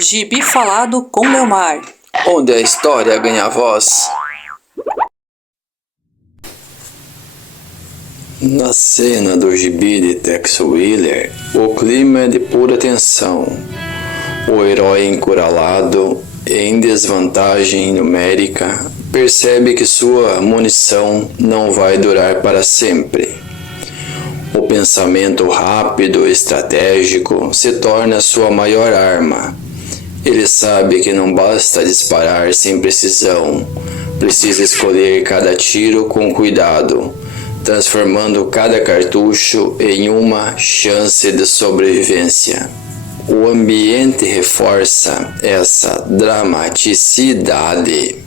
Gibi falado com Leomar. Onde a história ganha voz. Na cena do gibi de Tex Willer, o clima é de pura tensão. O herói encurralado, em desvantagem numérica, percebe que sua munição não vai durar para sempre. O pensamento rápido e estratégico se torna sua maior arma. Ele sabe que não basta disparar sem precisão, precisa escolher cada tiro com cuidado, transformando cada cartucho em uma chance de sobrevivência. O ambiente reforça essa dramaticidade.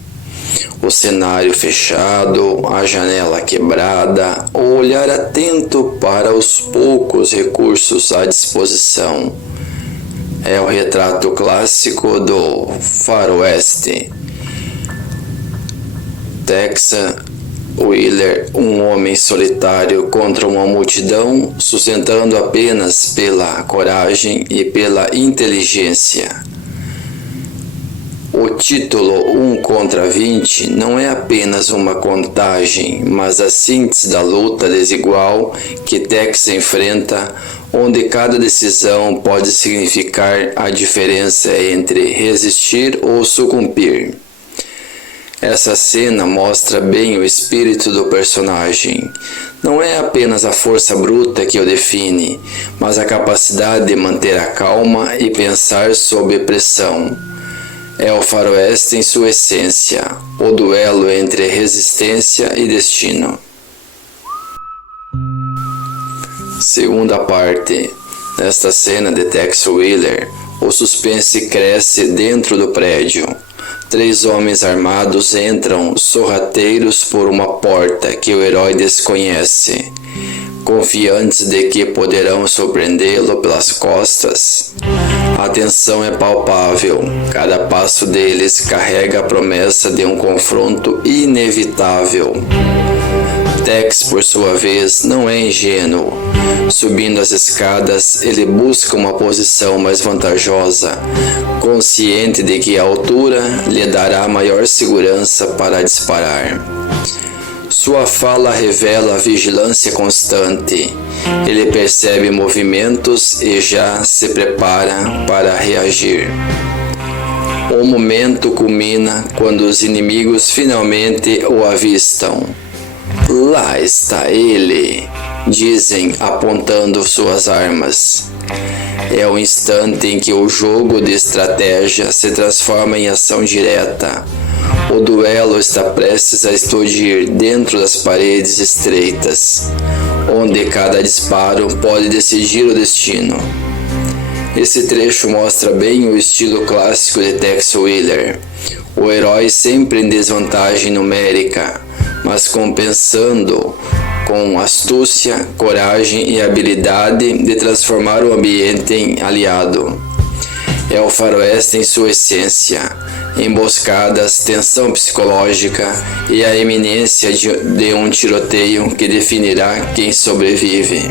O cenário fechado, a janela quebrada, o olhar atento para os poucos recursos à disposição. É o retrato clássico do faroeste. Tex Willer, um homem solitário contra uma multidão, sustentando apenas pela coragem e pela inteligência. O título 1 contra 20 não é apenas uma contagem, mas a síntese da luta desigual que Tex enfrenta, onde cada decisão pode significar a diferença entre resistir ou sucumbir. Essa cena mostra bem o espírito do personagem. Não é apenas a força bruta que o define, mas a capacidade de manter a calma e pensar sob pressão. É o faroeste em sua essência, o duelo entre resistência e destino. Segunda parte. Nesta cena de Tex Willer, o suspense cresce dentro do prédio. 3 homens armados entram sorrateiros por uma porta que o herói desconhece. Confiantes de que poderão surpreendê-lo pelas costas, a tensão é palpável. Cada passo deles carrega a promessa de um confronto inevitável. Tex, por sua vez, não é ingênuo. Subindo as escadas, ele busca uma posição mais vantajosa, consciente de que a altura lhe dará maior segurança para disparar. Sua fala revela vigilância constante. Ele percebe movimentos e já se prepara para reagir. O momento culmina quando os inimigos finalmente o avistam. Lá está ele, dizem apontando suas armas. É o instante em que o jogo de estratégia se transforma em ação direta. O duelo está prestes a explodir dentro das paredes estreitas, onde cada disparo pode decidir o destino. Esse trecho mostra bem o estilo clássico de Tex Willer. O herói sempre em desvantagem numérica, mas compensando com astúcia, coragem e habilidade de transformar o ambiente em aliado. É o faroeste em sua essência, emboscadas, tensão psicológica e a iminência de um tiroteio que definirá quem sobrevive.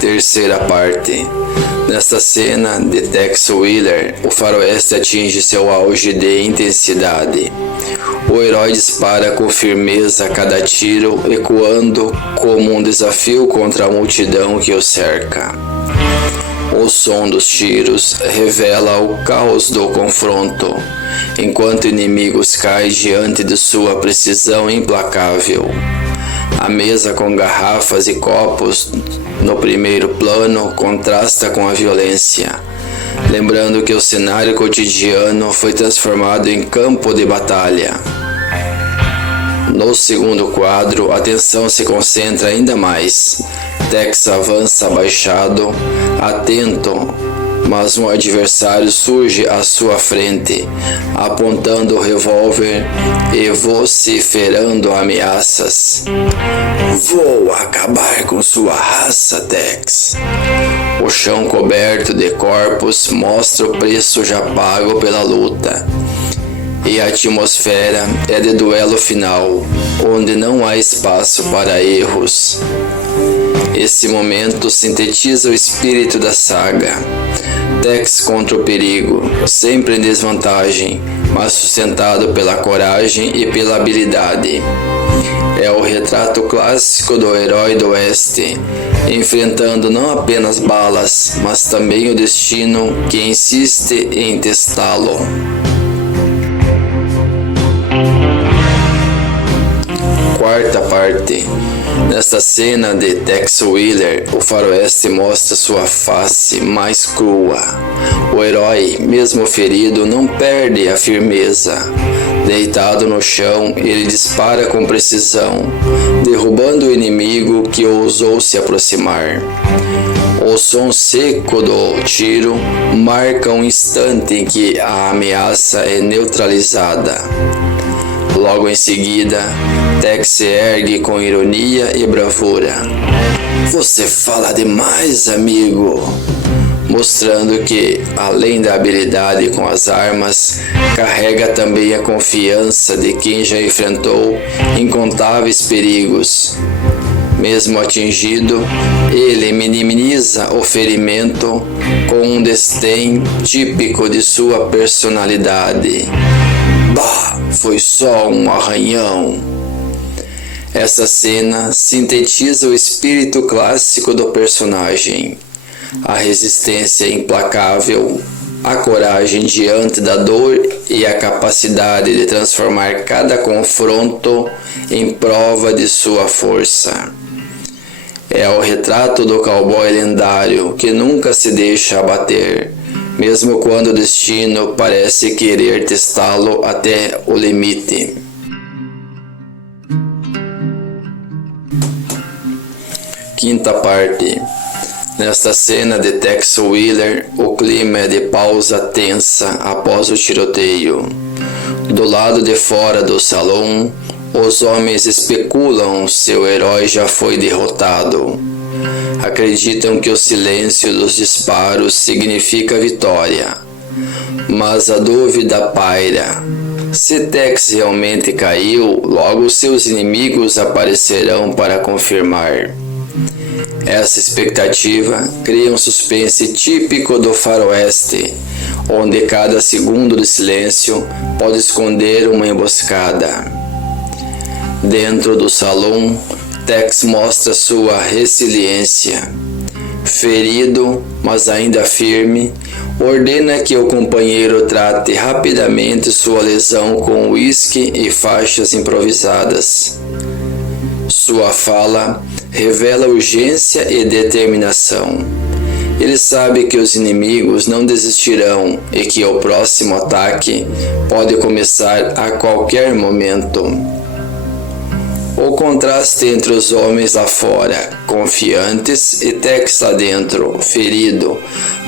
Terceira parte. Nesta cena de Tex Willer, o faroeste atinge seu auge de intensidade. O herói dispara com firmeza cada tiro, ecoando como um desafio contra a multidão que o cerca. O som dos tiros revela o caos do confronto, enquanto inimigos caem diante de sua precisão implacável. A mesa com garrafas e copos no primeiro plano contrasta com a violência, lembrando que o cenário cotidiano foi transformado em campo de batalha. No segundo quadro, a tensão se concentra ainda mais. Tex avança abaixado, atento, mas um adversário surge à sua frente, apontando o revólver e vociferando ameaças. Vou acabar com sua raça, Tex. O chão coberto de corpos mostra o preço já pago pela luta. e a atmosfera é de duelo final, onde não há espaço para erros. Esse momento sintetiza o espírito da saga. Tex contra o perigo, sempre em desvantagem, mas sustentado pela coragem e pela habilidade. É o retrato clássico do herói do Oeste, enfrentando não apenas balas, mas também o destino que insiste em testá-lo. Quarta parte. Nesta cena de Tex Willer, o faroeste mostra sua face mais crua. O herói, mesmo ferido, não perde a firmeza. Deitado no chão, ele dispara com precisão, derrubando o inimigo que ousou se aproximar. O som seco do tiro marca um instante em que a ameaça é neutralizada. Logo em seguida, Tex se ergue com ironia e bravura. "Você fala demais, amigo!" Mostrando que, além da habilidade com as armas, carrega também a confiança de quem já enfrentou incontáveis perigos. Mesmo atingido, ele minimiza o ferimento com um desdém típico de sua personalidade. "Bah, foi só um arranhão." Essa cena sintetiza o espírito clássico do personagem. A resistência implacável, a coragem diante da dor e a capacidade de transformar cada confronto em prova de sua força. É o retrato do cowboy lendário que nunca se deixa abater, mesmo quando o destino parece querer testá-lo até o limite. Quinta parte. Nesta cena de Tex Willer, o clima é de pausa tensa após o tiroteio. Do lado de fora do salão, os homens especulam se o herói já foi derrotado. Acreditam que o silêncio dos disparos significa vitória. Mas a dúvida paira. Se Tex realmente caiu, logo seus inimigos aparecerão para confirmar. Essa expectativa cria um suspense típico do faroeste, onde cada segundo de silêncio pode esconder uma emboscada. Dentro do salão, Tex mostra sua resiliência. Ferido, mas ainda firme, ordena que o companheiro trate rapidamente sua lesão com uísque e faixas improvisadas. Sua fala revela urgência e determinação. Ele sabe que os inimigos não desistirão e que o próximo ataque pode começar a qualquer momento. O contraste entre os homens lá fora, confiantes, e Tex lá dentro, ferido,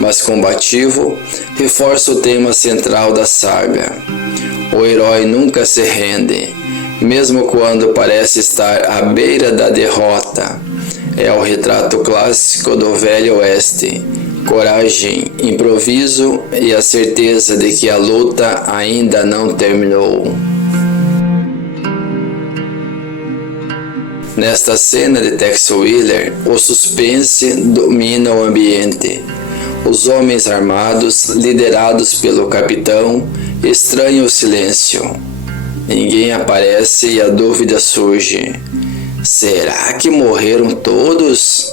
mas combativo, reforça o tema central da saga. O herói nunca se rende, mesmo quando parece estar à beira da derrota. É o retrato clássico do Velho Oeste. Coragem, improviso e a certeza de que a luta ainda não terminou. Nesta cena de Tex Willer, o suspense domina o ambiente. Os homens armados, liderados pelo capitão, estranham o silêncio. Ninguém aparece e a dúvida surge. Será que morreram todos?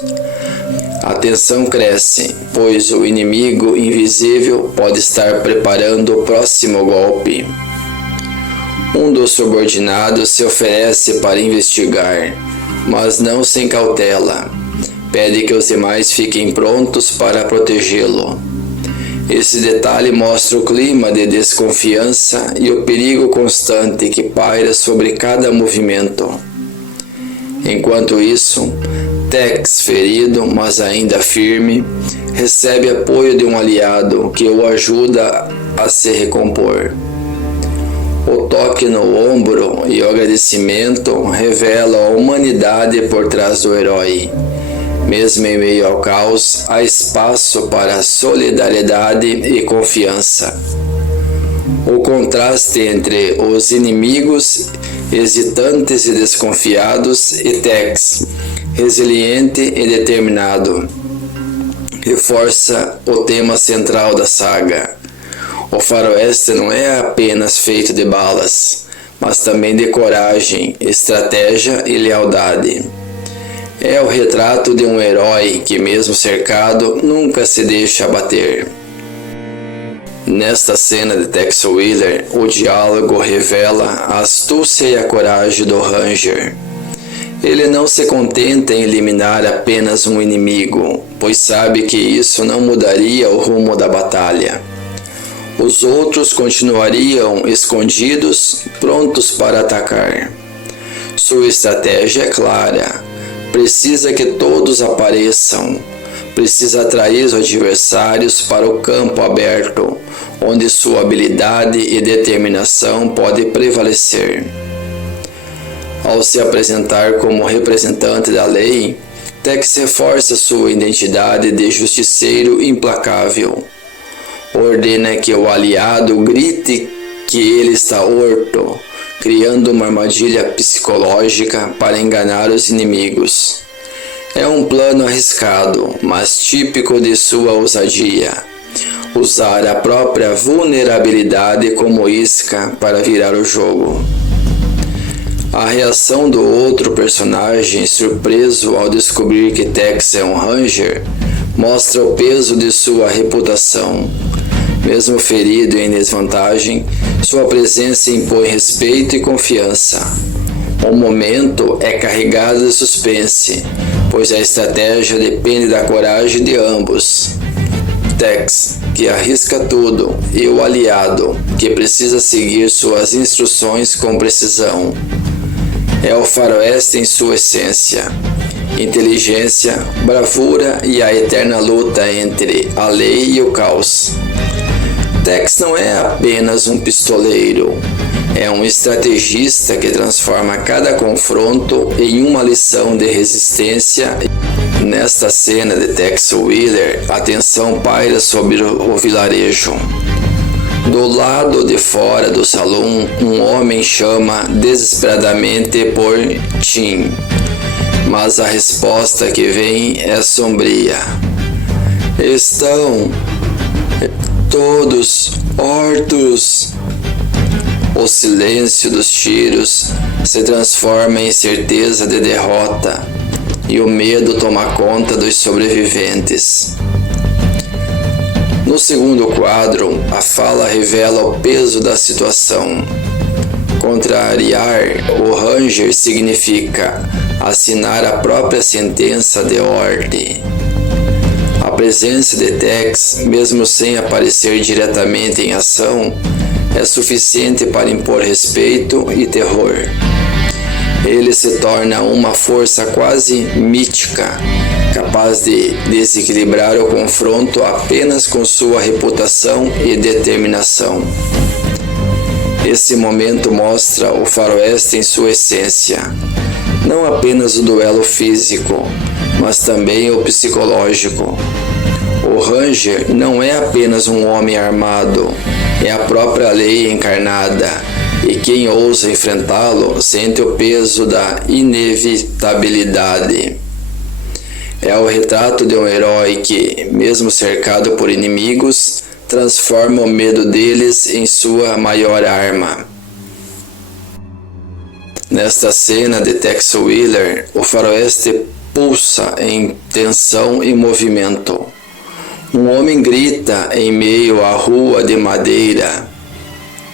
A tensão cresce, pois o inimigo invisível pode estar preparando o próximo golpe. Um dos subordinados se oferece para investigar, mas não sem cautela. Pede que os demais fiquem prontos para protegê-lo. Esse detalhe mostra o clima de desconfiança e o perigo constante que paira sobre cada movimento. Enquanto isso, Tex, ferido, mas ainda firme, recebe apoio de um aliado que o ajuda a se recompor. O toque no ombro e o agradecimento revelam a humanidade por trás do herói. Mesmo em meio ao caos, há espaço para solidariedade e confiança. O contraste entre os inimigos hesitantes e desconfiados e Tex, resiliente e determinado, reforça o tema central da saga. O faroeste não é apenas feito de balas, mas também de coragem, estratégia e lealdade. É o retrato de um herói que, mesmo cercado, nunca se deixa abater. Nesta cena de Tex Willer, o diálogo revela a astúcia e a coragem do Ranger. Ele não se contenta em eliminar apenas um inimigo, pois sabe que isso não mudaria o rumo da batalha. Os outros continuariam escondidos, prontos para atacar. Sua estratégia é clara. Precisa que todos apareçam. Precisa atrair os adversários para o campo aberto, onde sua habilidade e determinação podem prevalecer. Ao se apresentar como representante da lei, Tex reforça sua identidade de justiceiro implacável. Ordena que o aliado grite que ele está orto, criando uma armadilha psicológica para enganar os inimigos. É um plano arriscado, mas típico de sua ousadia. Usar a própria vulnerabilidade como isca para virar o jogo. A reação do outro personagem, surpreso ao descobrir que Tex é um Ranger, mostra o peso de sua reputação. Mesmo ferido e em desvantagem, sua presença impõe respeito e confiança. O momento é carregado de suspense, pois a estratégia depende da coragem de ambos. Tex, que arrisca tudo, e o aliado, que precisa seguir suas instruções com precisão. É o faroeste em sua essência. Inteligência, bravura e a eterna luta entre a lei e o caos. Tex não é apenas um pistoleiro, é um estrategista que transforma cada confronto em uma lição de resistência. Nesta cena de Tex Willer, a tensão paira sobre o vilarejo. Do lado de fora do salão, um homem chama desesperadamente por Tim, mas a resposta que vem é sombria. Estão todos mortos. O silêncio dos tiros se transforma em certeza de derrota e o medo toma conta dos sobreviventes. No segundo quadro, a fala revela o peso da situação. Contrariar o Ranger significa assinar a própria sentença de ordem. A presença de Tex, mesmo sem aparecer diretamente em ação, é suficiente para impor respeito e terror. Ele se torna uma força quase mítica, capaz de desequilibrar o confronto apenas com sua reputação e determinação. Esse momento mostra o faroeste em sua essência, não apenas o duelo físico, mas também o psicológico. O Ranger não é apenas um homem armado, é a própria lei encarnada, e quem ousa enfrentá-lo sente o peso da inevitabilidade. É o retrato de um herói que, mesmo cercado por inimigos, transforma o medo deles em sua maior arma. Nesta cena de Tex Willer, o faroeste pulsa em tensão e movimento. Um homem grita em meio à rua de madeira: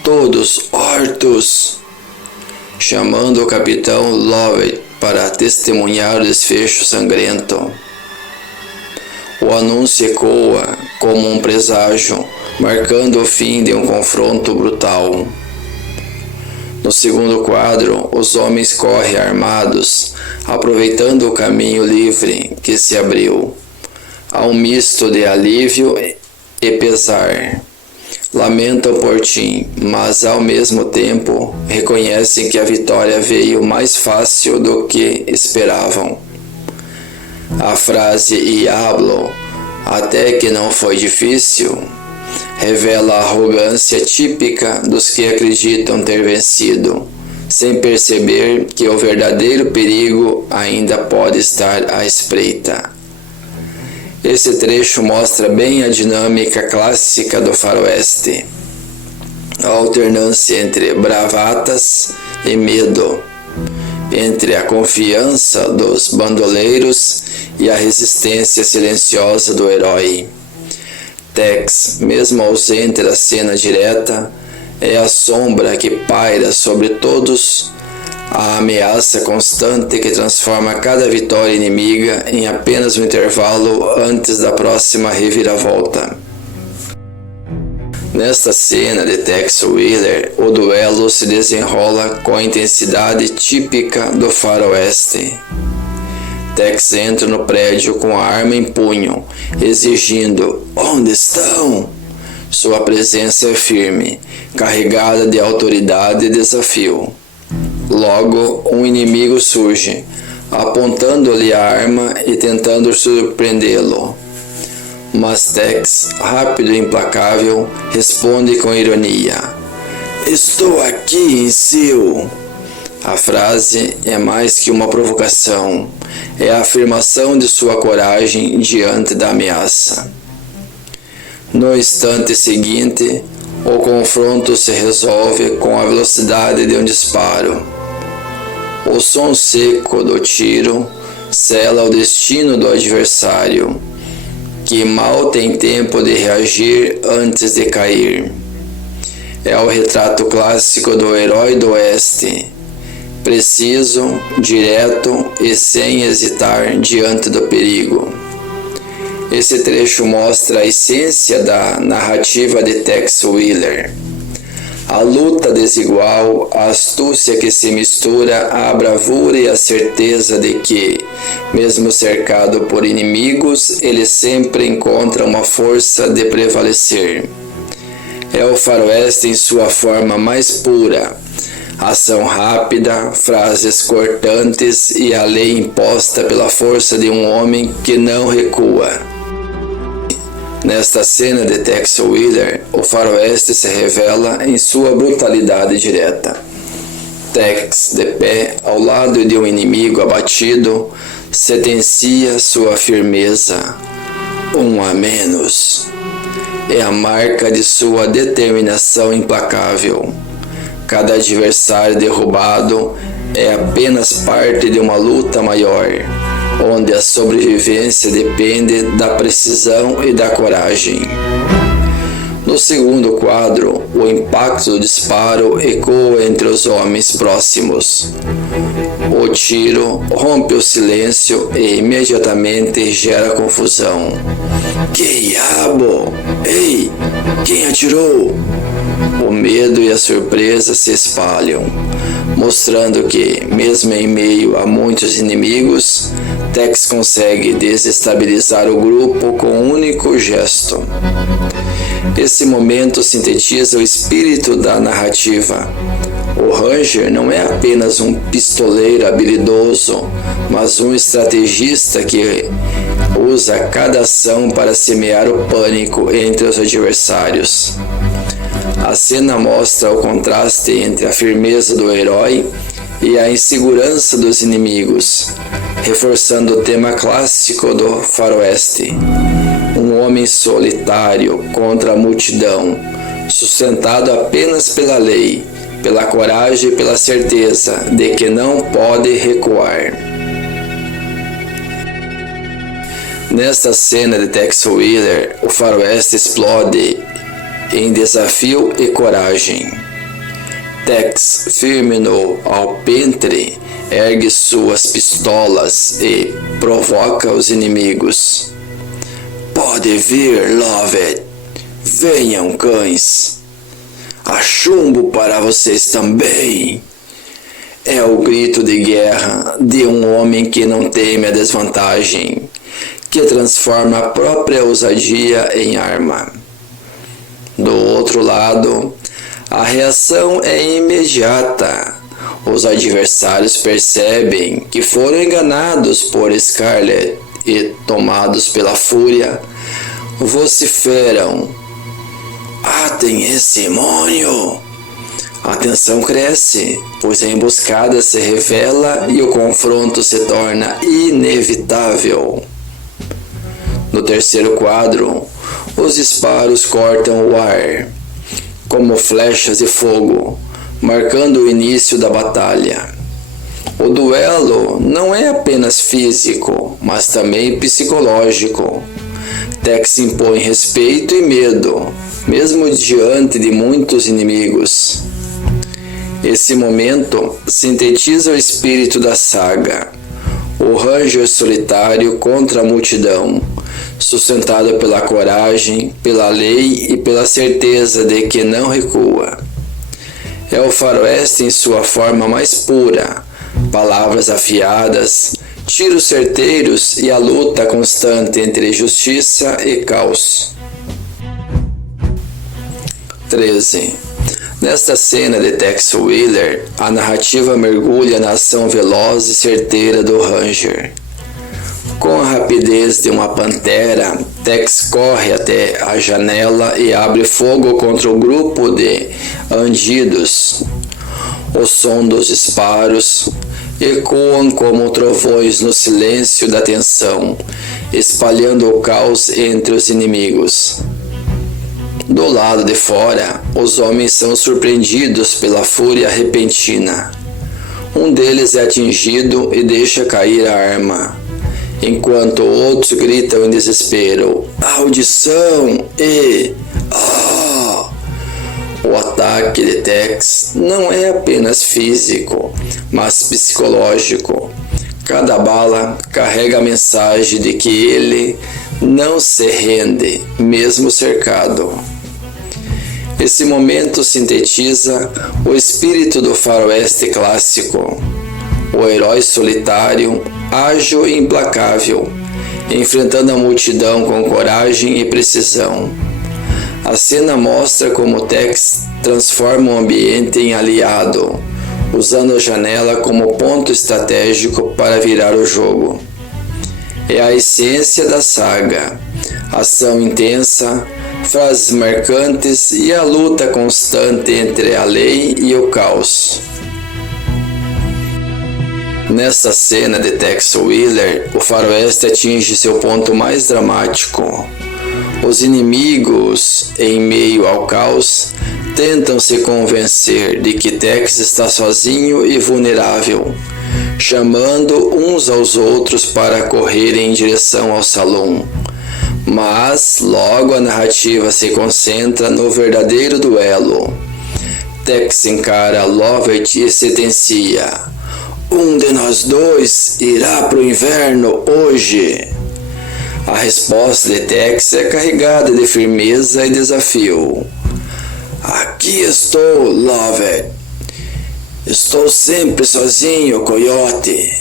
"Todos mortos!", chamando o capitão Lovett para testemunhar o desfecho sangrento. O anúncio ecoa como um presságio, marcando o fim de um confronto brutal. No segundo quadro, os homens correm armados, aproveitando o caminho livre que se abriu. Há um misto de alívio e pesar. Lamentam por Tim, mas ao mesmo tempo reconhecem que a vitória veio mais fácil do que esperavam. A frase "e hablo", até que não foi difícil, revela a arrogância típica dos que acreditam ter vencido, sem perceber que o verdadeiro perigo ainda pode estar à espreita. Esse trecho mostra bem a dinâmica clássica do faroeste, a alternância entre bravatas e medo, entre a confiança dos bandoleiros e a resistência silenciosa do herói. Tex, mesmo ausente da cena direta, é a sombra que paira sobre todos, a ameaça constante que transforma cada vitória inimiga em apenas um intervalo antes da próxima reviravolta. Nesta cena de Tex Wheeler, o duelo se desenrola com a intensidade típica do faroeste. Tex entra no prédio com a arma em punho, exigindo "Onde estão?". Sua presença é firme, carregada de autoridade e desafio. Logo, um inimigo surge, apontando-lhe a arma e tentando surpreendê-lo. Mas Tex, rápido e implacável, responde com ironia: "Estou aqui em Sil". A frase é mais que uma provocação, é a afirmação de sua coragem diante da ameaça. No instante seguinte, o confronto se resolve com a velocidade de um disparo. O som seco do tiro sela o destino do adversário, que mal tem tempo de reagir antes de cair. É o retrato clássico do herói do Oeste, preciso, direto e sem hesitar diante do perigo. Esse trecho mostra a essência da narrativa de Tex Wheeler. A luta desigual, a astúcia que se mistura à bravura e a certeza de que, mesmo cercado por inimigos, ele sempre encontra uma força de prevalecer. É o faroeste em sua forma mais pura, ação rápida, frases cortantes e a lei imposta pela força de um homem que não recua. Nesta cena de Tex Wheeler, o faroeste se revela em sua brutalidade direta. Tex, de pé, ao lado de um inimigo abatido, sentencia sua firmeza. Um a menos. É a marca de sua determinação implacável. Cada adversário derrubado é apenas parte de uma luta maior, onde a sobrevivência depende da precisão e da coragem. No segundo quadro, o impacto do disparo ecoa entre os homens próximos. O tiro rompe o silêncio e imediatamente gera confusão. Que diabo? Ei, quem atirou? O medo e a surpresa se espalham, mostrando que, mesmo em meio a muitos inimigos, Tex consegue desestabilizar o grupo com um único gesto. Esse momento sintetiza o espírito da narrativa. O Ranger não é apenas um pistoleiro habilidoso, mas um estrategista que usa cada ação para semear o pânico entre os adversários. A cena mostra o contraste entre a firmeza do herói e a insegurança dos inimigos, reforçando o tema clássico do faroeste. Um homem solitário contra a multidão, sustentado apenas pela lei, pela coragem e pela certeza de que não pode recuar. Nesta cena de Tex Wheeler, o faroeste explode em desafio e coragem. Tex, firme no alpendre, ergue suas pistolas e provoca os inimigos. Pode vir, Lovett. Venham, cães. Há chumbo para vocês também. É o grito de guerra de um homem que não teme a desvantagem, que transforma a própria ousadia em arma. Do outro lado, a reação é imediata. Os adversários percebem que foram enganados por Scarlett e, tomados pela fúria, vociferam: Matem esse mônio! A tensão cresce, pois a emboscada se revela e o confronto se torna inevitável. No terceiro quadro, os disparos cortam o ar, como flechas de fogo, marcando o início da batalha. O duelo não é apenas físico, mas também psicológico. Tex impõe respeito e medo, mesmo diante de muitos inimigos. Esse momento sintetiza o espírito da saga, o Ranger solitário contra a multidão, sustentado pela coragem, pela lei e pela certeza de que não recua. É o faroeste em sua forma mais pura, palavras afiadas, tiros certeiros e a luta constante entre justiça e caos. 13. Nesta cena de Tex Wheeler, a narrativa mergulha na ação veloz e certeira do Ranger. Com a rapidez de uma pantera, Tex corre até a janela e abre fogo contra o grupo de bandidos. O som dos disparos ecoam como trovões no silêncio da tensão, espalhando o caos entre os inimigos. Do lado de fora, os homens são surpreendidos pela fúria repentina. Um deles é atingido e deixa cair a arma, enquanto outros gritam em desespero: "Audição!" e "Ah!" O ataque de Tex não é apenas físico, mas psicológico. Cada bala carrega a mensagem de que ele não se rende, mesmo cercado. Esse momento sintetiza o espírito do faroeste clássico. O herói solitário, ágil e implacável, enfrentando a multidão com coragem e precisão. A cena mostra como Tex transforma o ambiente em aliado, usando a janela como ponto estratégico para virar o jogo. É a essência da saga: ação intensa, frases marcantes e a luta constante entre a lei e o caos. Nesta cena de Tex Wheeler, o faroeste atinge seu ponto mais dramático. Os inimigos, em meio ao caos, tentam se convencer de que Tex está sozinho e vulnerável, chamando uns aos outros para correrem em direção ao salão. Mas logo a narrativa se concentra no verdadeiro duelo. Tex encara Lovett e sentencia: "Um de nós dois irá para o inverno hoje." A resposta de Tex é carregada de firmeza e desafio. "Aqui estou, Lovett. Estou sempre sozinho, coiote."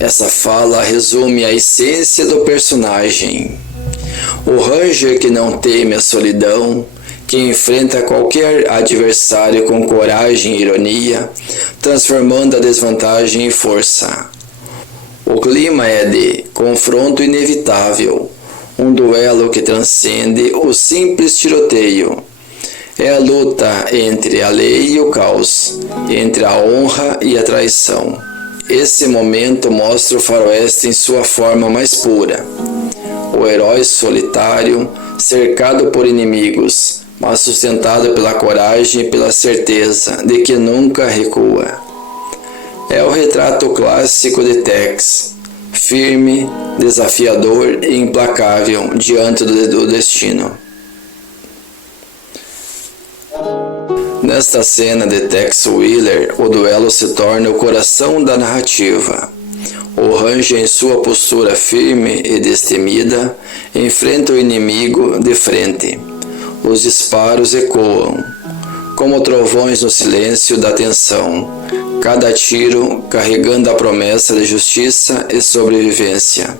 Essa fala resume a essência do personagem. O Ranger que não teme a solidão, que enfrenta qualquer adversário com coragem e ironia, transformando a desvantagem em força. O clima é de confronto inevitável, um duelo que transcende o simples tiroteio. É a luta entre a lei e o caos, entre a honra e a traição. Esse momento mostra o faroeste em sua forma mais pura. O herói solitário, cercado por inimigos, mas sustentado pela coragem e pela certeza de que nunca recua. É o retrato clássico de Tex, firme, desafiador e implacável diante do destino. Nesta cena de Tex Wheeler, o duelo se torna o coração da narrativa. O Ranger, em sua postura firme e destemida, enfrenta o inimigo de frente. Os disparos ecoam, como trovões no silêncio da tensão, cada tiro carregando a promessa de justiça e sobrevivência.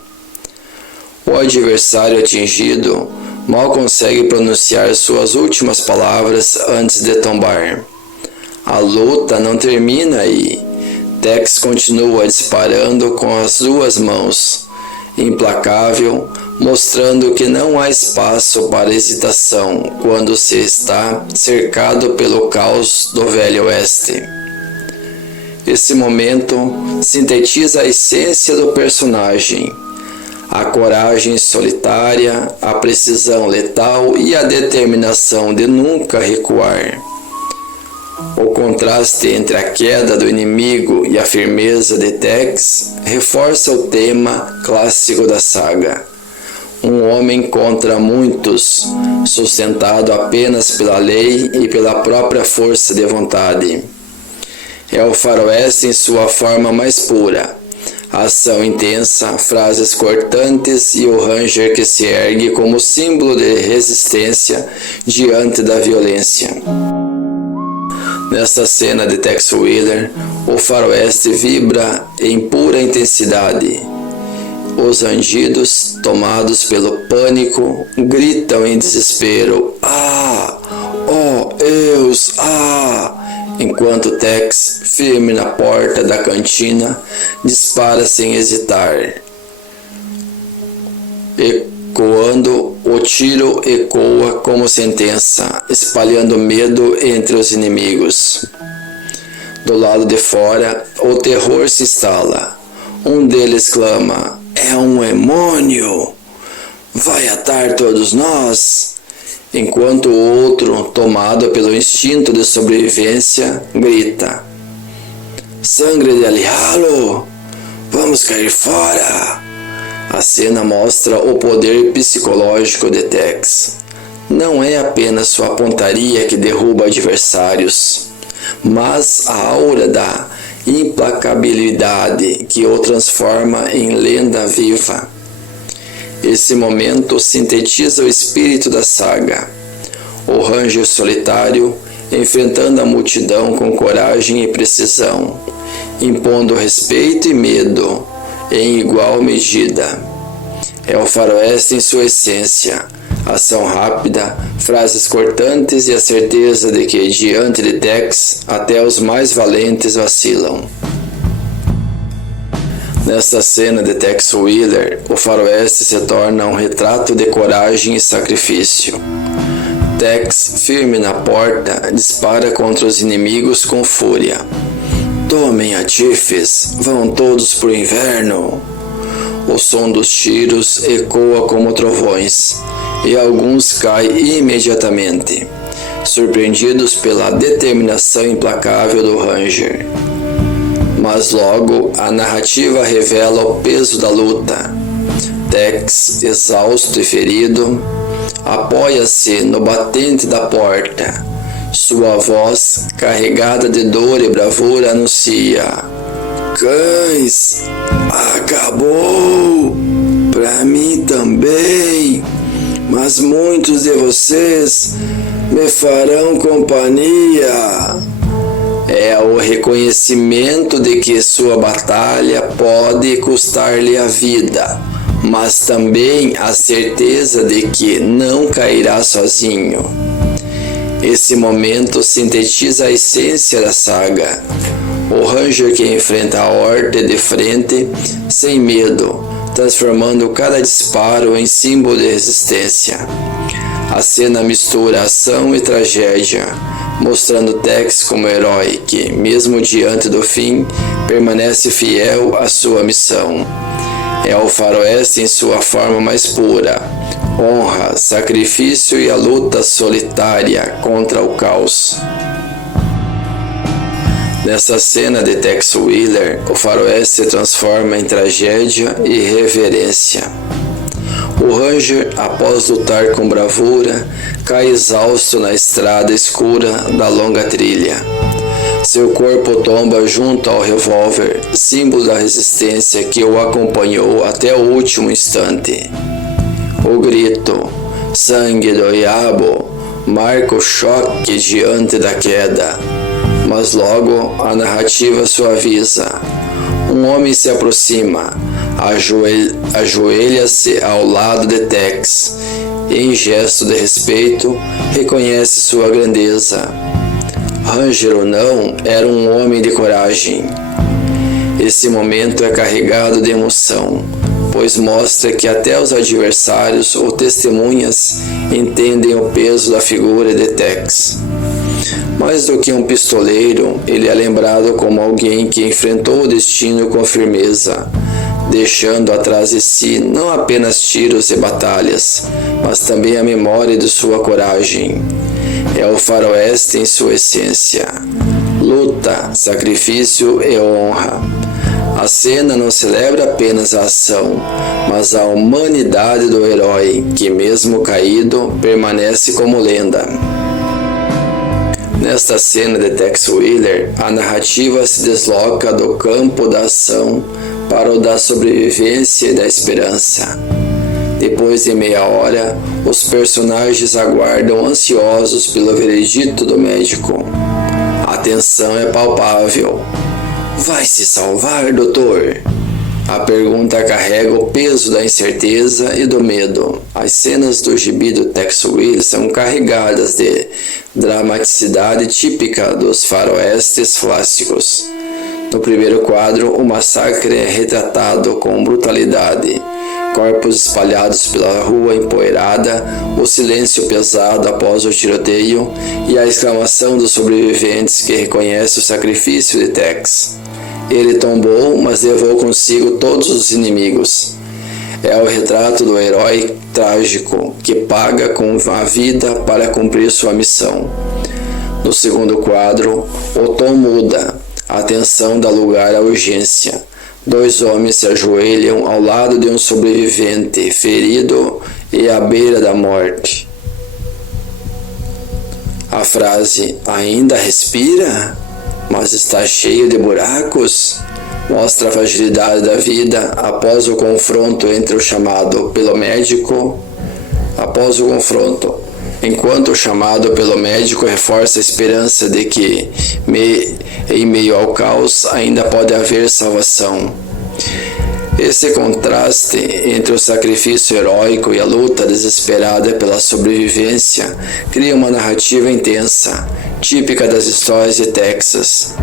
O adversário atingido mal consegue pronunciar suas últimas palavras antes de tombar. A luta não termina aí. Tex continua disparando com as duas mãos, implacável, mostrando que não há espaço para hesitação quando se está cercado pelo caos do Velho Oeste. Esse momento sintetiza a essência do personagem, a coragem solitária, a precisão letal e a determinação de nunca recuar. O contraste entre a queda do inimigo e a firmeza de Tex reforça o tema clássico da saga. Um homem contra muitos, sustentado apenas pela lei e pela própria força de vontade. É o faroeste em sua forma mais pura. Ação intensa, frases cortantes e o Ranger que se ergue como símbolo de resistência diante da violência. Nesta cena de Tex Wheeler, o faroeste vibra em pura intensidade. Os bandidos, tomados pelo pânico, gritam em desespero: "Ah! Oh, Deus! Ah!", enquanto Tex, firme na porta da cantina, dispara sem hesitar. O tiro ecoa como sentença, espalhando medo entre os inimigos. Do lado de fora, o terror se instala. Um deles clama: "É um demônio! Vai atar todos nós!", enquanto o outro, tomado pelo instinto de sobrevivência, grita: "Sangre de aliado! Vamos cair fora!". A cena mostra o poder psicológico de Tex. Não é apenas sua pontaria que derruba adversários, mas a aura da implacabilidade que o transforma em lenda viva. Esse momento sintetiza o espírito da saga. O Ranger solitário enfrentando a multidão com coragem e precisão, impondo respeito e medo em igual medida. É o faroeste em sua essência, ação rápida, frases cortantes e a certeza de que, diante de Tex, até os mais valentes vacilam. Nesta cena de Tex Wheeler, o faroeste se torna um retrato de coragem e sacrifício. Tex, firme na porta, dispara contra os inimigos com fúria. "Tomem a Tifes, vão todos pro inverno!". O som dos tiros ecoa como trovões, e alguns caem imediatamente, surpreendidos pela determinação implacável do Ranger. Mas logo a narrativa revela o peso da luta. Tex, exausto e ferido, apoia-se no batente da porta. Sua voz, carregada de dor e bravura, anuncia: "Cães, acabou! Pra mim também, mas muitos de vocês me farão companhia". É o reconhecimento de que sua batalha pode custar-lhe a vida, mas também a certeza de que não cairá sozinho. Esse momento sintetiza a essência da saga. O Ranger que enfrenta a Horda de frente, sem medo, transformando cada disparo em símbolo de resistência. A cena mistura ação e tragédia, mostrando Tex como herói que, mesmo diante do fim, permanece fiel à sua missão. É o faroeste em sua forma mais pura: honra, sacrifício e a luta solitária contra o caos. Nessa cena de Tex Wheeler, o faroeste se transforma em tragédia e reverência. O Ranger, após lutar com bravura, cai exausto na estrada escura da longa trilha. Seu corpo tomba junto ao revólver, símbolo da resistência que o acompanhou até o último instante. O grito, "Sangue do diabo", marca o choque diante da queda, mas logo a narrativa suaviza. Um homem se aproxima, ajoelha-se ao lado de Tex e, em gesto de respeito, reconhece sua grandeza. Ranger ou não, era um homem de coragem. Esse momento é carregado de emoção, pois mostra que até os adversários ou testemunhas entendem o peso da figura de Tex. Mais do que um pistoleiro, ele é lembrado como alguém que enfrentou o destino com firmeza, deixando atrás de si não apenas tiros e batalhas, mas também a memória de sua coragem. É o faroeste em sua essência: luta, sacrifício e honra. A cena não celebra apenas a ação, mas a humanidade do herói, que mesmo caído, permanece como lenda. Nesta cena de Tex Willer, a narrativa se desloca do campo da ação para o da sobrevivência e da esperança. Depois de meia hora, os personagens aguardam ansiosos pelo veredito do médico. A tensão é palpável. Vai se salvar, doutor? A pergunta carrega o peso da incerteza e do medo. As cenas do gibi do Tex Willer são carregadas de dramaticidade típica dos faroestes clássicos. No primeiro quadro, o massacre é retratado com brutalidade. Corpos espalhados pela rua empoeirada, o silêncio pesado após o tiroteio e a exclamação dos sobreviventes que reconhece o sacrifício de Tex. Ele tombou, mas levou consigo todos os inimigos. É o retrato do herói trágico que paga com a vida para cumprir sua missão. No segundo quadro, o tom muda. A tensão dá lugar à urgência. Dois homens se ajoelham ao lado de um sobrevivente ferido e à beira da morte. A frase "ainda respira, mas está cheio de buracos" mostra a fragilidade da vida após o confronto entre o chamado pelo médico. Enquanto o chamado pelo médico reforça a esperança de que, em meio ao caos, ainda pode haver salvação. Esse contraste entre o sacrifício heróico e a luta desesperada pela sobrevivência cria uma narrativa intensa, típica das histórias de Texas.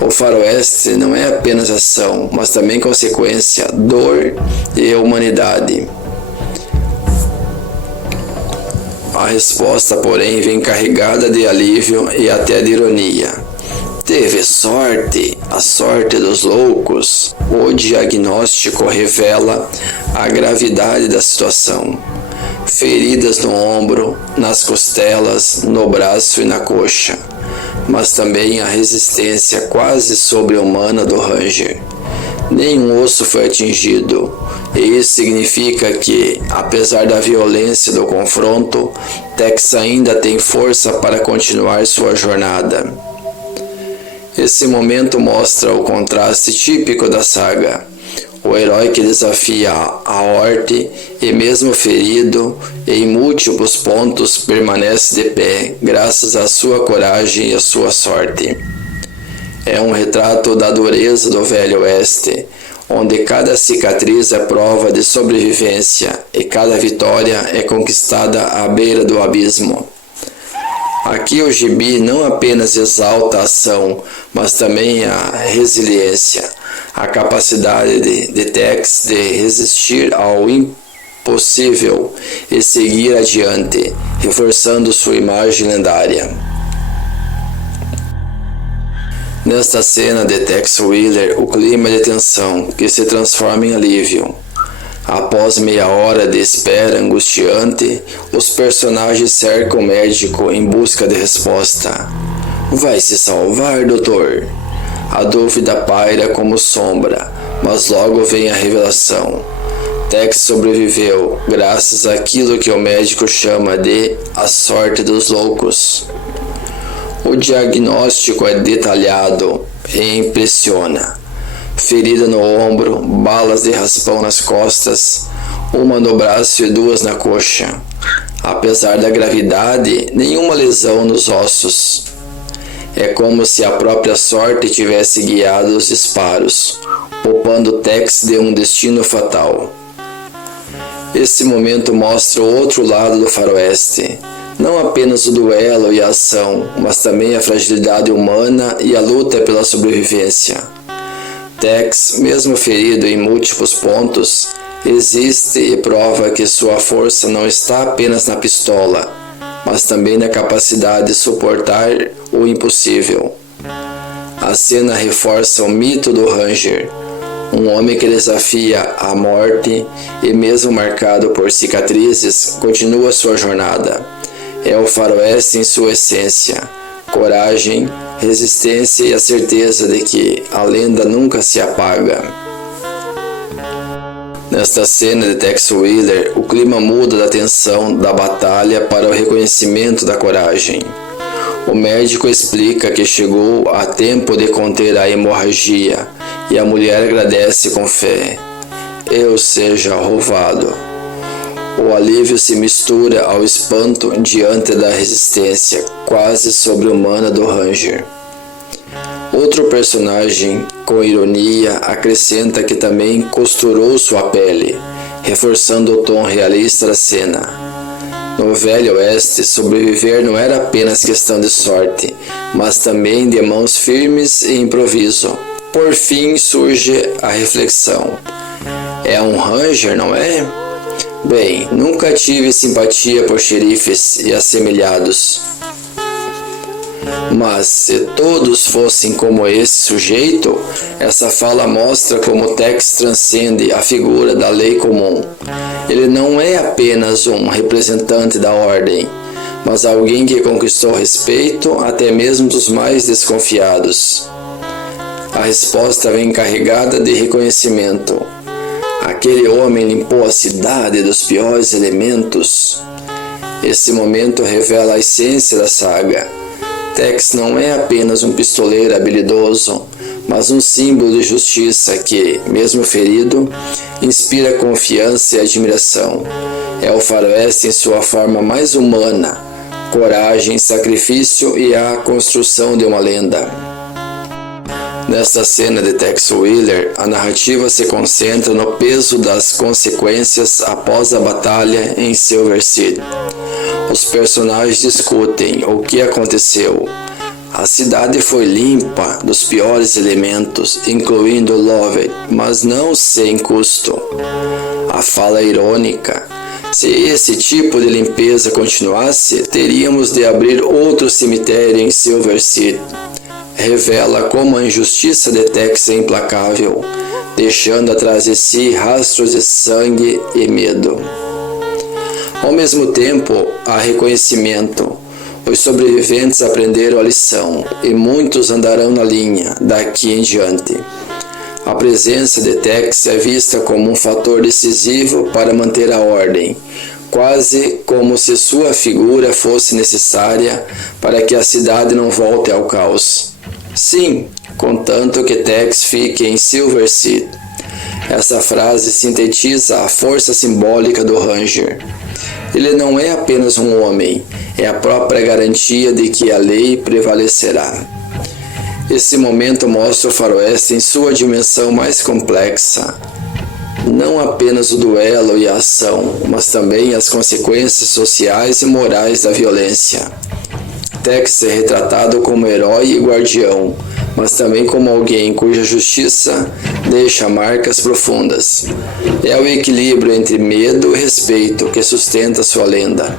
O faroeste não é apenas ação, mas também consequência, dor e humanidade. A resposta, porém, vem carregada de alívio e até de ironia. Teve sorte, a sorte dos loucos. O diagnóstico revela a gravidade da situação. Feridas no ombro, nas costelas, no braço e na coxa, mas também a resistência quase sobre-humana do Ranger. Nenhum osso foi atingido, e isso significa que, apesar da violência do confronto, Tex ainda tem força para continuar sua jornada. Esse momento mostra o contraste típico da saga. O herói que desafia a morte e, mesmo ferido em múltiplos pontos, permanece de pé graças à sua coragem e à sua sorte. É um retrato da dureza do Velho Oeste, onde cada cicatriz é prova de sobrevivência e cada vitória é conquistada à beira do abismo. Aqui o gibi não apenas exalta a ação, mas também a resiliência, a capacidade de Tex de resistir ao impossível e seguir adiante, reforçando sua imagem lendária. Nesta cena de Tex Willer, o clima de tensão que se transforma em alívio. Após meia hora de espera angustiante, os personagens cercam o médico em busca de resposta. Vai se salvar, doutor? A dúvida paira como sombra, mas logo vem a revelação. Tex sobreviveu graças àquilo que o médico chama de a sorte dos loucos. O diagnóstico é detalhado e impressiona. Ferida no ombro, balas de raspão nas costas, uma no braço e duas na coxa. Apesar da gravidade, nenhuma lesão nos ossos. É como se a própria sorte tivesse guiado os disparos, poupando Tex de um destino fatal. Esse momento mostra o outro lado do faroeste. Não apenas o duelo e a ação, mas também a fragilidade humana e a luta pela sobrevivência. Tex, mesmo ferido em múltiplos pontos, existe e prova que sua força não está apenas na pistola, mas também na capacidade de suportar o impossível. A cena reforça o mito do Ranger, um homem que desafia a morte e, mesmo marcado por cicatrizes, continua sua jornada. É o faroeste em sua essência, coragem, resistência e a certeza de que a lenda nunca se apaga. Nesta cena de Tex Willer, o clima muda da tensão da batalha para o reconhecimento da coragem. O médico explica que chegou a tempo de conter a hemorragia e a mulher agradece com fé. Eu seja roubado. O alívio se mistura ao espanto diante da resistência quase sobre-humana do Ranger. Outro personagem, com ironia, acrescenta que também costurou sua pele, reforçando o tom realista da cena. No Velho Oeste, sobreviver não era apenas questão de sorte, mas também de mãos firmes e improviso. Por fim surge a reflexão. É um Ranger, não é? Bem, nunca tive simpatia por xerifes e assemelhados. Mas se todos fossem como esse sujeito, essa fala mostra como Tex transcende a figura da lei comum. Ele não é apenas um representante da ordem, mas alguém que conquistou respeito até mesmo dos mais desconfiados. A resposta vem carregada de reconhecimento. Aquele homem limpou a cidade dos piores elementos. Esse momento revela a essência da saga. Tex não é apenas um pistoleiro habilidoso, mas um símbolo de justiça que, mesmo ferido, inspira confiança e admiração. É o faroeste em sua forma mais humana, coragem, sacrifício e a construção de uma lenda. Nesta cena de Tex Willer, a narrativa se concentra no peso das consequências após a batalha em Silver City. Os personagens discutem o que aconteceu. A cidade foi limpa dos piores elementos, incluindo Lovett, mas não sem custo. A fala é irônica. Se esse tipo de limpeza continuasse, teríamos de abrir outro cemitério em Silver City. Revela como a injustiça de Tex é implacável, deixando atrás de si rastros de sangue e medo. Ao mesmo tempo, há reconhecimento. Os sobreviventes aprenderam a lição e muitos andarão na linha daqui em diante. A presença de Tex é vista como um fator decisivo para manter a ordem, quase como se sua figura fosse necessária para que a cidade não volte ao caos. Sim, contanto que Tex fique em Silver City. Essa frase sintetiza a força simbólica do Ranger. Ele não é apenas um homem, é a própria garantia de que a lei prevalecerá. Esse momento mostra o faroeste em sua dimensão mais complexa. Não apenas o duelo e a ação, mas também as consequências sociais e morais da violência. Tex é retratado como herói e guardião, mas também como alguém cuja justiça deixa marcas profundas. É o equilíbrio entre medo e respeito que sustenta sua lenda.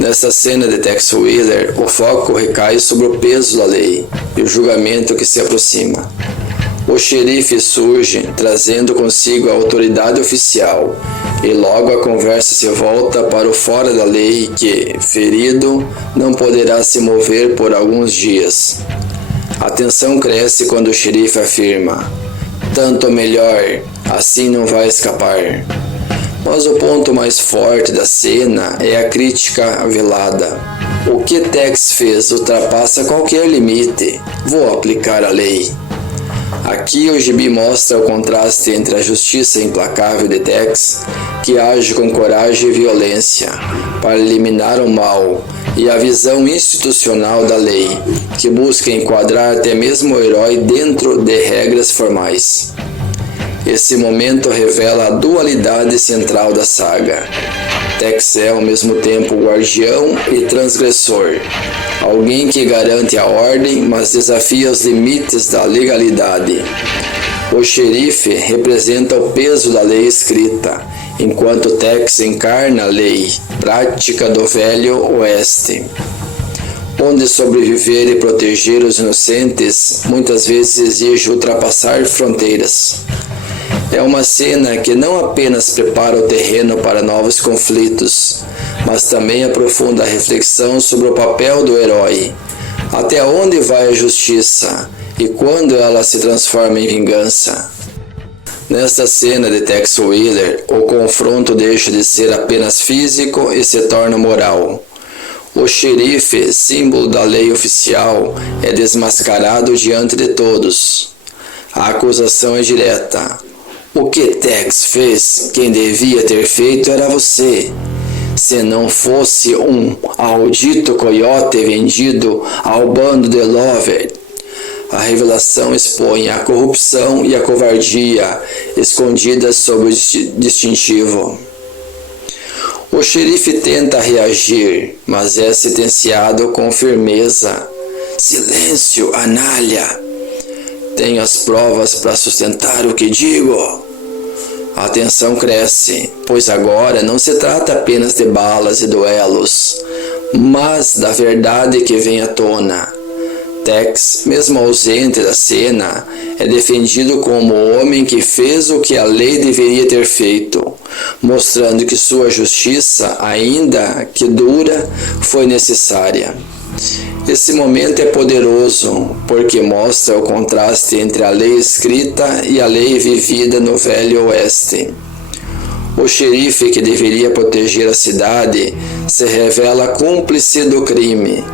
Nesta cena de Tex Willer, o foco recai sobre o peso da lei e o julgamento que se aproxima. O xerife surge, trazendo consigo a autoridade oficial, e logo a conversa se volta para o fora da lei que, ferido, não poderá se mover por alguns dias. A tensão cresce quando o xerife afirma: "Tanto melhor, assim não vai escapar." Mas o ponto mais forte da cena é a crítica velada. O que Tex fez ultrapassa qualquer limite. Vou aplicar a lei. Aqui o gibi mostra o contraste entre a justiça implacável de Tex, que age com coragem e violência para eliminar o mal, e a visão institucional da lei, que busca enquadrar até mesmo o herói dentro de regras formais. Esse momento revela a dualidade central da saga. Tex é ao mesmo tempo guardião e transgressor, alguém que garante a ordem, mas desafia os limites da legalidade. O xerife representa o peso da lei escrita, enquanto Tex encarna a lei, prática do Velho Oeste, onde sobreviver e proteger os inocentes muitas vezes exige ultrapassar fronteiras. É uma cena que não apenas prepara o terreno para novos conflitos, mas também aprofunda a reflexão sobre o papel do herói. Até onde vai a justiça e quando ela se transforma em vingança? Nesta cena de Tex Willer, o confronto deixa de ser apenas físico e se torna moral. O xerife, símbolo da lei oficial, é desmascarado diante de todos. A acusação é direta. O que Tex fez, quem devia ter feito era você. Se não fosse um maldito coiote vendido ao bando de Lover. A revelação expõe a corrupção e a covardia escondidas sob o distintivo. O xerife tenta reagir, mas é sentenciado com firmeza. Silêncio, Anália! Tenho as provas para sustentar o que digo. A tensão cresce, pois agora não se trata apenas de balas e duelos, mas da verdade que vem à tona. Tex, mesmo ausente da cena, é defendido como o homem que fez o que a lei deveria ter feito, mostrando que sua justiça, ainda que dura, foi necessária. Esse momento é poderoso, porque mostra o contraste entre a lei escrita e a lei vivida no Velho Oeste. O xerife que deveria proteger a cidade se revela cúmplice do crime.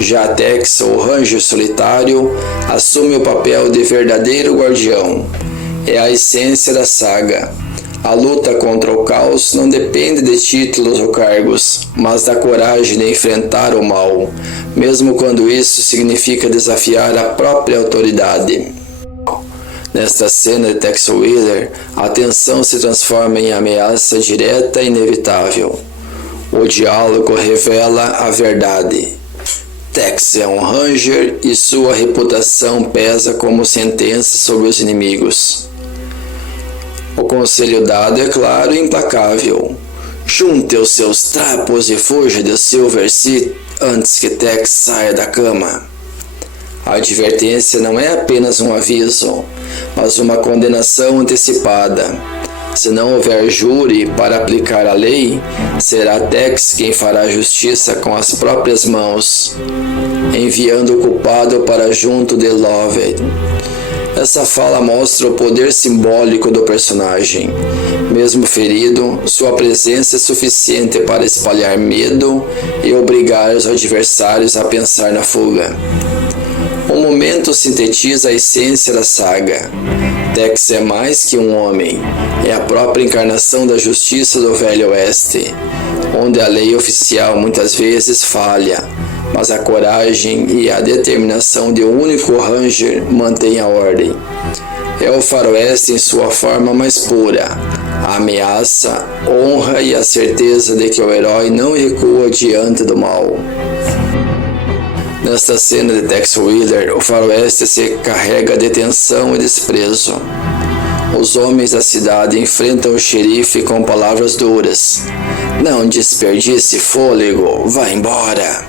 Já Tex, o Ranger solitário, assume o papel de verdadeiro guardião. É a essência da saga. A luta contra o caos não depende de títulos ou cargos, mas da coragem de enfrentar o mal, mesmo quando isso significa desafiar a própria autoridade. Nesta cena de Tex Willer, a tensão se transforma em ameaça direta e inevitável. O diálogo revela a verdade. Tex é um Ranger e sua reputação pesa como sentença sobre os inimigos. O conselho dado é claro e implacável. Junte os seus trapos e fuja de Silver Sea antes que Tex saia da cama. A advertência não é apenas um aviso, mas uma condenação antecipada. Se não houver júri para aplicar a lei, será Tex quem fará justiça com as próprias mãos, enviando o culpado para junto de Lovett. Essa fala mostra o poder simbólico do personagem. Mesmo ferido, sua presença é suficiente para espalhar medo e obrigar os adversários a pensar na fuga. O momento sintetiza a essência da saga. Tex é mais que um homem, é a própria encarnação da justiça do Velho Oeste, onde a lei oficial muitas vezes falha, mas a coragem e a determinação de um único Ranger mantêm a ordem. É o faroeste em sua forma mais pura, a ameaça, honra e a certeza de que o herói não recua diante do mal. Nesta cena de Tex Willer, o faroeste se carrega de tensão e desprezo. Os homens da cidade enfrentam o xerife com palavras duras. Não desperdice fôlego, vá embora.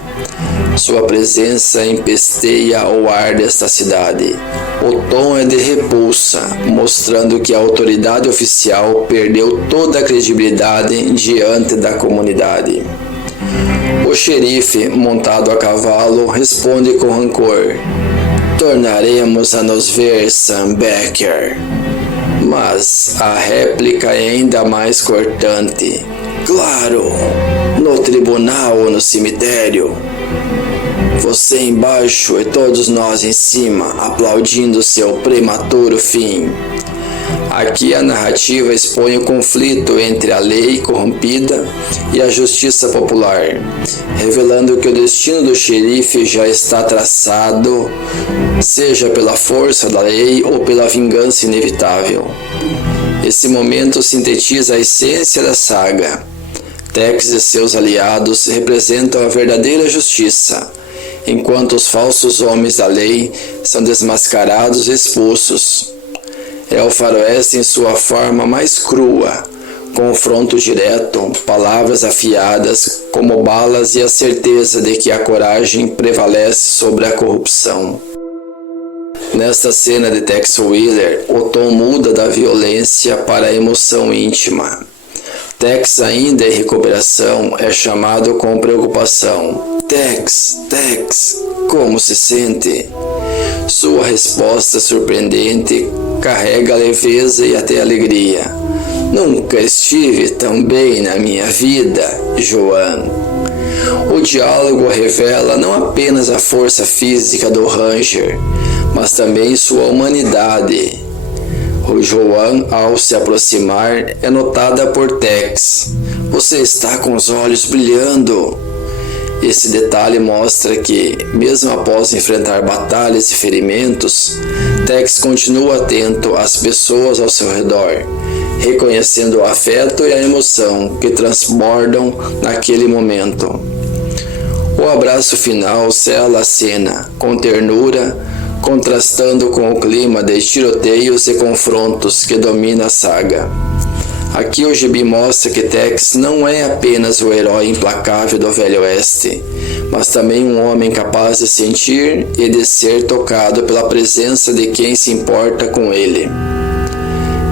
Sua presença empesteia o ar desta cidade. O tom é de repulsa, mostrando que a autoridade oficial perdeu toda a credibilidade diante da comunidade. O xerife, montado a cavalo, responde com rancor. Tornaremos a nos ver, Sam Becker. Mas a réplica é ainda mais cortante. Claro, no tribunal ou no cemitério. Você embaixo e todos nós em cima, aplaudindo seu prematuro fim. Aqui a narrativa expõe o conflito entre a lei corrompida e a justiça popular, revelando que o destino do xerife já está traçado, seja pela força da lei ou pela vingança inevitável. Esse momento sintetiza a essência da saga. Tex e seus aliados representam a verdadeira justiça, enquanto os falsos homens da lei são desmascarados e expulsos. É o faroeste em sua forma mais crua, confronto direto, palavras afiadas como balas e a certeza de que a coragem prevalece sobre a corrupção. Nesta cena de Tex Willer, o tom muda da violência para a emoção íntima. Tex, ainda em recuperação, é chamado com preocupação. Tex, como se sente? Sua resposta surpreendente carrega leveza e até alegria. Nunca estive tão bem na minha vida, Joan. O diálogo revela não apenas a força física do Ranger, mas também sua humanidade. O Joan, ao se aproximar, é notada por Tex. Você está com os olhos brilhando. Esse detalhe mostra que, mesmo após enfrentar batalhas e ferimentos, Tex continua atento às pessoas ao seu redor, reconhecendo o afeto e a emoção que transbordam naquele momento. O abraço final sela a cena, com ternura, contrastando com o clima de tiroteios e confrontos que domina a saga. Aqui o gibi mostra que Tex não é apenas o herói implacável do Velho Oeste, mas também um homem capaz de sentir e de ser tocado pela presença de quem se importa com ele.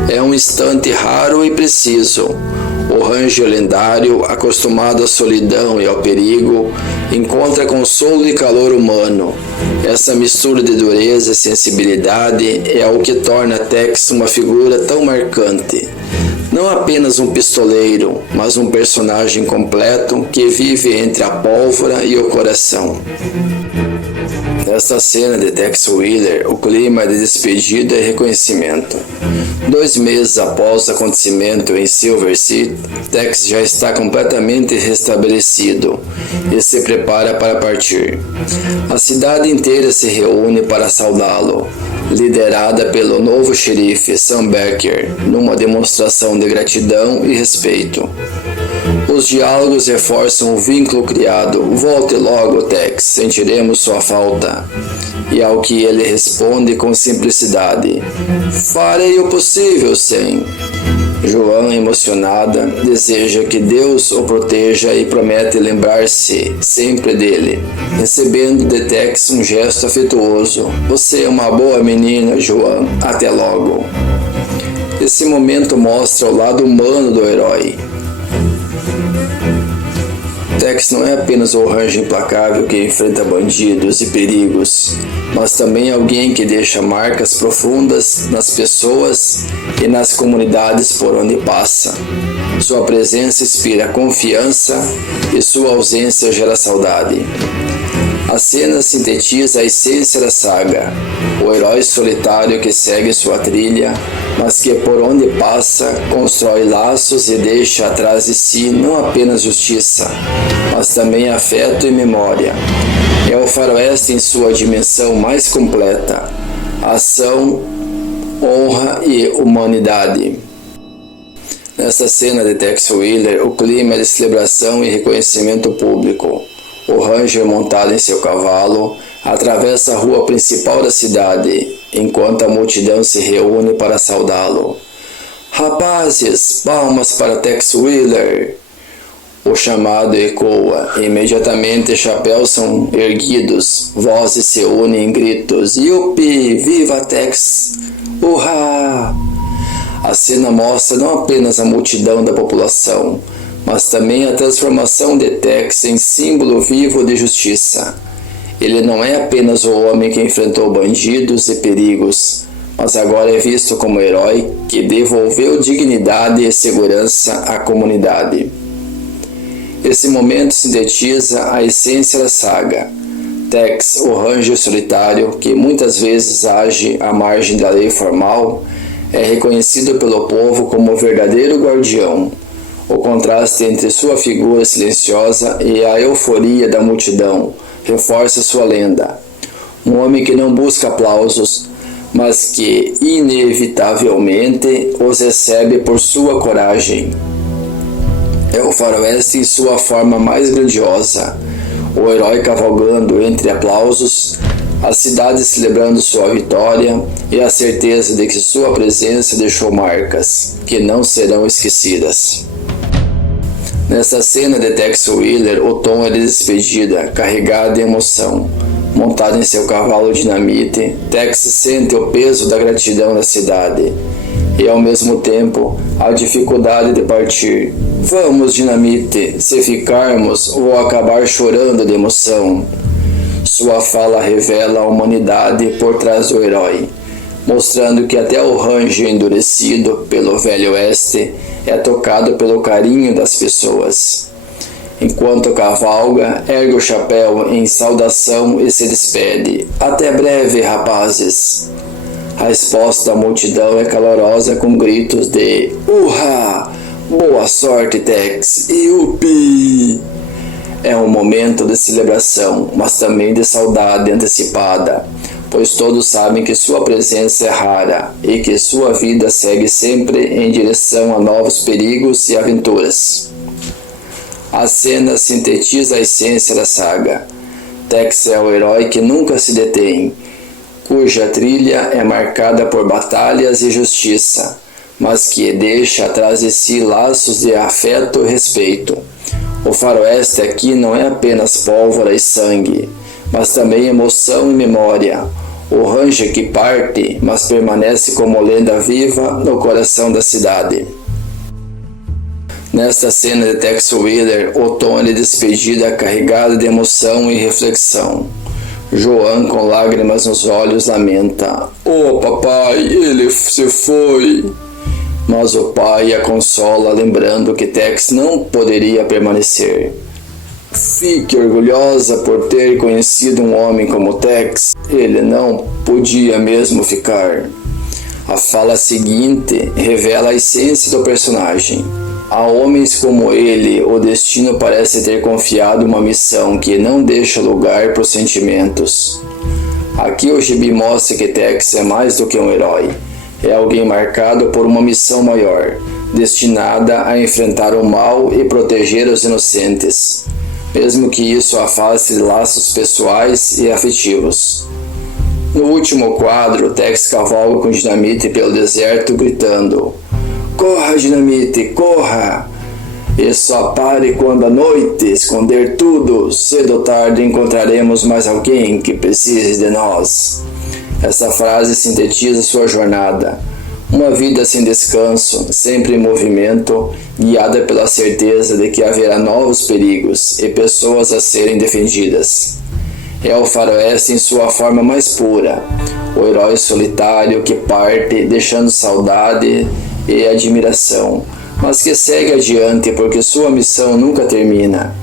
É um instante raro e preciso. O Ranger lendário, acostumado à solidão e ao perigo, encontra consolo e calor humano. Essa mistura de dureza e sensibilidade é o que torna Tex uma figura tão marcante. Não apenas um pistoleiro, mas um personagem completo que vive entre a pólvora e o coração. Nesta cena de Tex Willer, o clima é de despedida e reconhecimento. 2 meses após o acontecimento em Silver City, Tex já está completamente restabelecido e se prepara para partir. A cidade inteira se reúne para saudá-lo, liderada pelo novo xerife Sam Becker, numa demonstração de gratidão e respeito. Os diálogos reforçam o vínculo criado. Volte logo, Tex, sentiremos sua falta. E ao que ele responde com simplicidade: farei o possível, Sam. Joan, emocionada, deseja que Deus o proteja e promete lembrar-se sempre dele, recebendo de Tex um gesto afetuoso. Você é uma boa menina, Joan. Até logo. Esse momento mostra o lado humano do herói. Tex não é apenas o Ranger implacável que enfrenta bandidos e perigos, mas também alguém que deixa marcas profundas nas pessoas e nas comunidades por onde passa. Sua presença inspira confiança e sua ausência gera saudade. A cena sintetiza a essência da saga, o herói solitário que segue sua trilha, mas que por onde passa constrói laços e deixa atrás de si não apenas justiça, mas também afeto e memória. É o faroeste em sua dimensão mais completa: ação, honra e humanidade. Nesta cena de Tex Willer, o clima é de celebração e reconhecimento público. O Ranger, montado em seu cavalo, atravessa a rua principal da cidade, enquanto a multidão se reúne para saudá-lo. Rapazes, palmas para Tex Willer! O chamado ecoa, e imediatamente chapéus são erguidos, vozes se unem em gritos: Yupi! Viva Tex! Urra! A cena mostra não apenas a multidão da população, mas também a transformação de Tex em símbolo vivo de justiça. Ele não é apenas o homem que enfrentou bandidos e perigos, mas agora é visto como herói que devolveu dignidade e segurança à comunidade. Esse momento sintetiza a essência da saga. Tex, o Ranger solitário, que muitas vezes age à margem da lei formal, é reconhecido pelo povo como o verdadeiro guardião. O contraste entre sua figura silenciosa e a euforia da multidão reforça sua lenda. Um homem que não busca aplausos, mas que inevitavelmente os recebe por sua coragem. É o faroeste em sua forma mais grandiosa, o herói cavalgando entre aplausos, a cidade celebrando sua vitória e a certeza de que sua presença deixou marcas que não serão esquecidas. Nesta cena de Tex Willer, o Tom é de despedida, carregado de emoção. Montado em seu cavalo Dinamite, Tex sente o peso da gratidão da cidade e, ao mesmo tempo, a dificuldade de partir. Vamos, Dinamite, se ficarmos, vou acabar chorando de emoção. Sua fala revela a humanidade por trás do herói, mostrando que até o Ranger endurecido pelo Velho Oeste é tocado pelo carinho das pessoas. Enquanto cavalga, ergue o chapéu em saudação e se despede. Até breve, rapazes! A resposta da multidão é calorosa com gritos de Urra! Boa sorte, Tex! Yupi! É um momento de celebração, mas também de saudade antecipada, pois todos sabem que sua presença é rara e que sua vida segue sempre em direção a novos perigos e aventuras. A cena sintetiza a essência da saga. Tex é o herói que nunca se detém, cuja trilha é marcada por batalhas e justiça, mas que deixa atrás de si laços de afeto e respeito. O faroeste aqui não é apenas pólvora e sangue, mas também emoção e memória. O Ranger que parte, mas permanece como lenda viva no coração da cidade. Nesta cena de Tex Willer, o Tom é de despedida carregado de emoção e reflexão. Joan, com lágrimas nos olhos, lamenta: "Oh, papai, ele se foi!" Mas o pai a consola, lembrando que Tex não poderia permanecer. Fique orgulhosa por ter conhecido um homem como Tex. Ele não podia mesmo ficar. A fala seguinte revela a essência do personagem. A homens como ele, o destino parece ter confiado uma missão que não deixa lugar para os sentimentos. Aqui o gibi mostra que Tex é mais do que um herói. É alguém marcado por uma missão maior, destinada a enfrentar o mal e proteger os inocentes, mesmo que isso afaste laços pessoais e afetivos. No último quadro, Tex cavalga com Dinamite pelo deserto gritando: "Corra, Dinamite, corra! E só pare quando a noite esconder tudo. Cedo ou tarde encontraremos mais alguém que precise de nós." Essa frase sintetiza sua jornada. Uma vida sem descanso, sempre em movimento, guiada pela certeza de que haverá novos perigos e pessoas a serem defendidas. É o faroeste em sua forma mais pura, o herói solitário que parte, deixando saudade e admiração, mas que segue adiante porque sua missão nunca termina.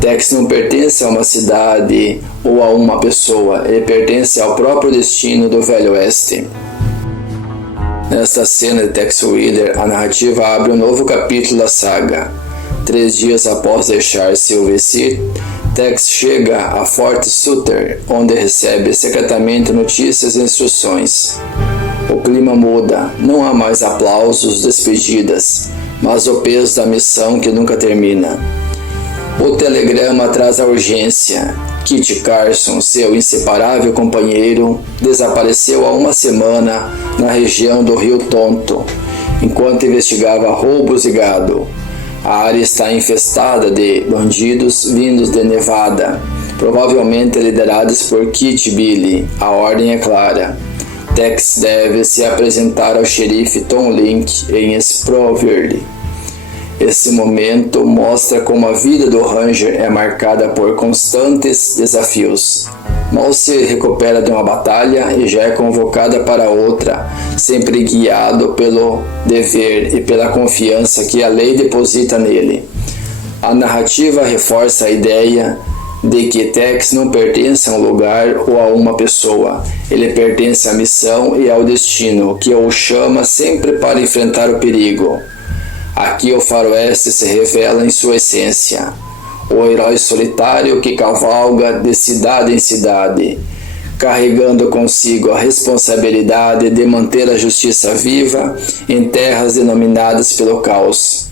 Tex não pertence a uma cidade ou a uma pessoa, ele pertence ao próprio destino do Velho Oeste. Nesta cena de Tex Willer, a narrativa abre um novo capítulo da saga. 3 dias após deixar Silver-Sea, Tex chega a Fort Sutter, onde recebe secretamente notícias e instruções. O clima muda, não há mais aplausos, despedidas, mas o peso da missão que nunca termina. O telegrama traz a urgência. Kit Carson, seu inseparável companheiro, desapareceu há uma semana na região do Rio Tonto, enquanto investigava roubos de gado. A área está infestada de bandidos vindos de Nevada, provavelmente liderados por Kit e Billy. A ordem é clara. Tex deve se apresentar ao xerife Tom Link em Sproville. Esse momento mostra como a vida do Ranger é marcada por constantes desafios. Mal se recupera de uma batalha e já é convocada para outra, sempre guiado pelo dever e pela confiança que a lei deposita nele. A narrativa reforça a ideia de que Tex não pertence a um lugar ou a uma pessoa. Ele pertence à missão e ao destino que o chama sempre para enfrentar o perigo. Aqui o faroeste se revela em sua essência, o herói solitário que cavalga de cidade em cidade, carregando consigo a responsabilidade de manter a justiça viva em terras denominadas pelo caos.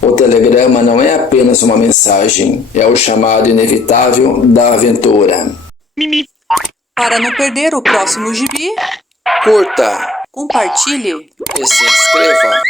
O telegrama não é apenas uma mensagem, é o chamado inevitável da aventura. Para não perder o próximo gibi, curta compartilhe. e se inscreva.